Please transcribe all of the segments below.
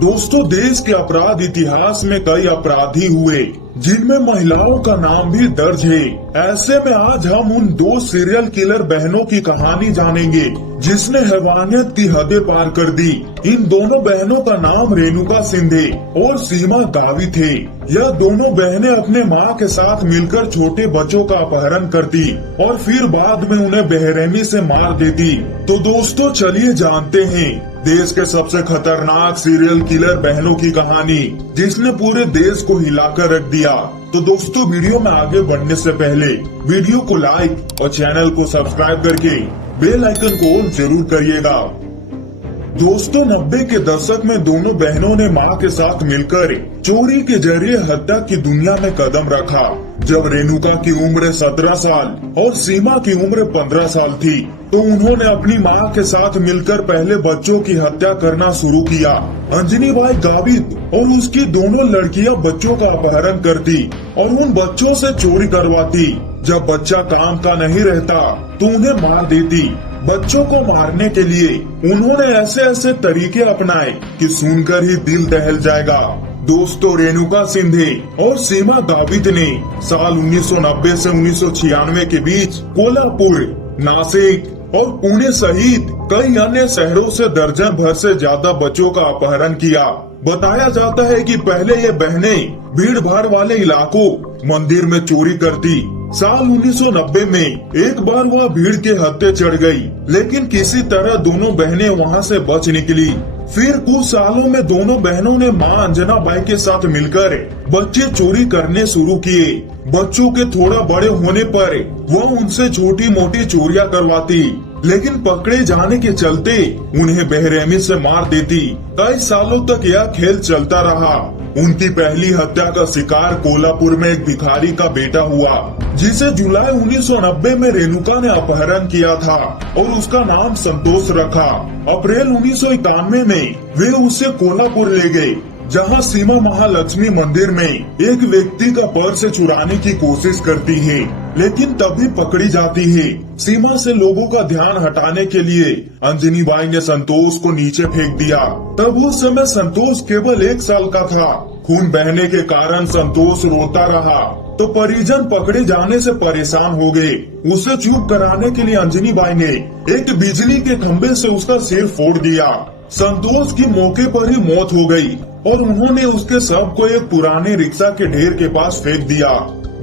दोस्तों, देश के अपराध इतिहास में कई अपराधी हुए जिनमें महिलाओं का नाम भी दर्ज है। ऐसे में आज हम उन दो सीरियल किलर बहनों की कहानी जानेंगे जिसने हैवानियत की हदें पार कर दी। इन दोनों बहनों का नाम रेणुका सिंधे और सीमा गावित है। यह दोनों बहनें अपने मां के साथ मिलकर छोटे बच्चों का अपहरण करती और फिर बाद में उन्हें बेरहमी से मार देती। तो दोस्तों, चलिए जानते हैं देश के सबसे खतरनाक सीरियल किलर बहनों की कहानी जिसने पूरे देश को हिलाकर रख दिया। तो दोस्तों, वीडियो में आगे बढ़ने से पहले वीडियो को लाइक और चैनल को सब्सक्राइब करके बेल आइकन को ऑन जरूर करिएगा। दोस्तों, 90 के दशक में दोनों बहनों ने मां के साथ मिलकर चोरी के जरिए हत्या की दुनिया में कदम रखा। जब रेणुका की उम्र 17 साल और सीमा की उम्र 15 साल थी तो उन्होंने अपनी मां के साथ मिलकर पहले बच्चों की हत्या करना शुरू किया। अंजनी बाई गावित और उसकी दोनों लड़कियां बच्चों का अपहरण करती और उन बच्चों से चोरी करवाती। जब बच्चा काम का नहीं रहता तो उन्हें मार देती। बच्चों को मारने के लिए उन्होंने ऐसे ऐसे तरीके अपनाए कि सुनकर ही दिल दहल जाएगा। दोस्तों, रेणुका सिंधे और सीमा गावित ने साल 1990 से 1996 के बीच कोल्हापुर, नासिक और पुणे सहित कई अन्य शहरों से दर्जन भर से ज्यादा बच्चों का अपहरण किया। बताया जाता है कि पहले ये बहनें भीड़ भाड़ वाले इलाकों मंदिर में चोरी करती। साल 1990 में एक बार वह भीड़ के हत्थे चढ़ गई, लेकिन किसी तरह दोनों बहनें वहां से बच निकली। फिर कुछ सालों में दोनों बहनों ने मां अंजना बाई के साथ मिलकर बच्चे चोरी करने शुरू किए। बच्चों के थोड़ा बड़े होने पर वह उनसे छोटी मोटी चोरियां करवाती, लेकिन पकड़े जाने के चलते उन्हें बेरहमी से मार देती। कई सालों तक यह खेल चलता रहा। उनकी पहली हत्या का शिकार कोल्हापुर में एक भिखारी का बेटा हुआ जिसे जुलाई 1990 में रेणुका ने अपहरण किया था और उसका नाम संतोष रखा। अप्रैल 1991 में वे उसे कोल्हापुर ले गए जहां सीमा महालक्ष्मी मंदिर में एक व्यक्ति का पर्स चुराने की कोशिश करती है, लेकिन तभी पकड़ी जाती है। सीमा से लोगों का ध्यान हटाने के लिए अंजनी बाई ने संतोष को नीचे फेंक दिया। तब उस समय संतोष केवल 1 साल का था। खून बहने के कारण संतोष रोता रहा तो परिजन पकड़े जाने से परेशान हो गए। उसे चुप कराने के लिए अंजनी बाई ने एक बिजली के खंभे से उसका सिर फोड़ दिया। संतोष की मौके पर ही मौत हो गई और उन्होंने उसके शव को एक पुराने रिक्शा के ढेर के पास फेंक दिया।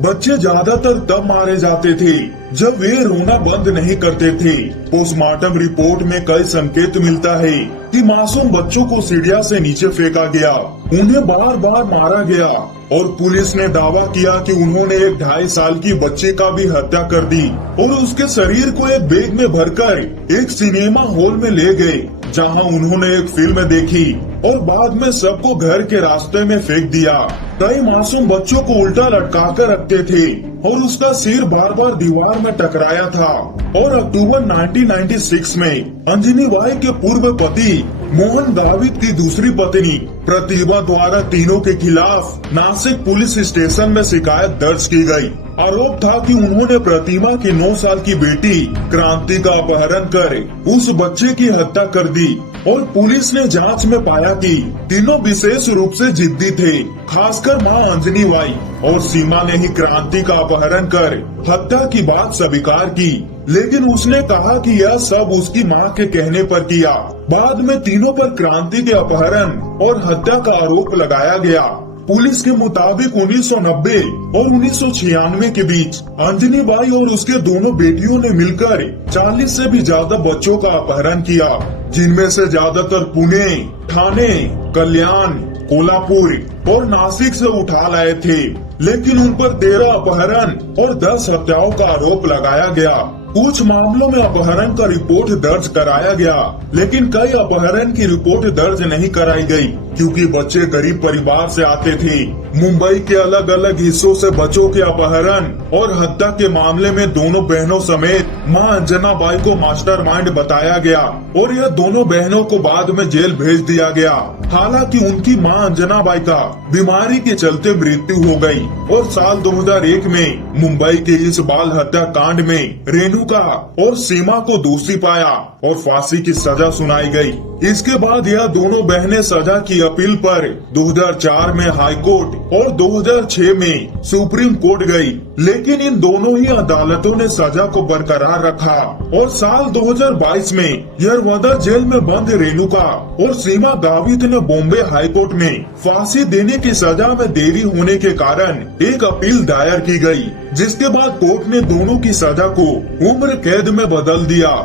बच्चे ज्यादातर तब मारे जाते थे जब वे रोना बंद नहीं करते थे। पोस्टमार्टम रिपोर्ट में कई संकेत मिलता है कि मासूम बच्चों को सीढ़िया से नीचे फेंका गया, उन्हें बार बार मारा गया और पुलिस ने दावा किया कि उन्होंने एक 2.5 साल की बच्चे का भी हत्या कर दी और उसके शरीर को एक बैग में भरकर एक सिनेमा हॉल में ले गए जहां उन्होंने एक फिल्म देखी और बाद में सबको घर के रास्ते में फेंक दिया। कई मासूम बच्चों को उल्टा लटका कर रखते थे और उसका सिर बार बार दीवार में टकराया था। और अक्टूबर 1996 में अंजनी बाई के पूर्व पति मोहन गावित की दूसरी पत्नी प्रतिभा द्वारा तीनों के खिलाफ नासिक पुलिस स्टेशन में शिकायत दर्ज की गई। आरोप था कि उन्होंने प्रतिमा की 9 साल की बेटी क्रांति का अपहरण कर उस बच्चे की हत्या कर दी और पुलिस ने जांच में पाया कि तीनों विशेष रूप से जिद्दी थे। खासकर मां अंजनी बाई और सीमा ने ही क्रांति का अपहरण कर हत्या की बात स्वीकार की, लेकिन उसने कहा कि यह सब उसकी मां के कहने पर किया। बाद में तीनों पर क्रांति के अपहरण और हत्या का आरोप लगाया गया। पुलिस के मुताबिक 1990 और 1996 के बीच अंजनी बाई और उसके दोनों बेटियों ने मिलकर 40 से भी ज्यादा बच्चों का अपहरण किया, जिनमें से ज्यादातर पुणे, ठाणे, कल्याण, कोल्हापुर और नासिक से उठा लाए थे। लेकिन उन पर 13 अपहरण और 10 हत्याओं का आरोप लगाया गया। कुछ मामलों में अपहरण का रिपोर्ट दर्ज कराया गया, लेकिन कई अपहरण की रिपोर्ट दर्ज नहीं कराई गई क्योंकि बच्चे गरीब परिवार से आते थे। मुंबई के अलग अलग हिस्सों से बच्चों के अपहरण और हत्या के मामले में दोनों बहनों समेत मां अंजना बाई को मास्टरमाइंड बताया गया और यह दोनों बहनों को बाद में जेल भेज दिया गया। हालांकि उनकी मां अंजना बाई का बीमारी के चलते मृत्यु हो गई और साल 2001 में मुंबई के इस बाल हत्या कांड में रेणुका और सीमा को दोषी पाया और फांसी की सजा सुनाई गई। इसके बाद यह दोनों बहनें सजा की अपील पर 2004 में हाई कोर्ट और 2006 में सुप्रीम कोर्ट गई, लेकिन इन दोनों ही अदालतों ने सजा को बरकरार रखा और साल 2022 में यरवदा जेल में बंद रेणुका और सीमा गावित ने बॉम्बे हाई कोर्ट में फांसी देने की सजा में देरी होने के कारण एक अपील दायर की गई, जिसके बाद कोर्ट ने दोनों की सजा को उम्र कैद में बदल दिया।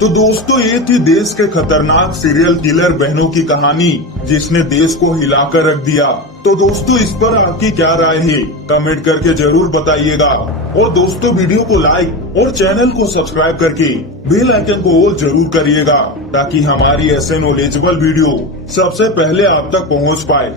तो दोस्तों, ये थी देश के खतरनाक सीरियल किलर बहनों की कहानी जिसने देश को हिलाकर रख दिया। तो दोस्तों, इस पर आपकी क्या राय है कमेंट करके जरूर बताइएगा और दोस्तों वीडियो को लाइक और चैनल को सब्सक्राइब करके बेल आइकन को ऑल जरूर करिएगा ताकि हमारी ऐसे नॉलेजेबल वीडियो सबसे पहले आप तक पहुंच पाए।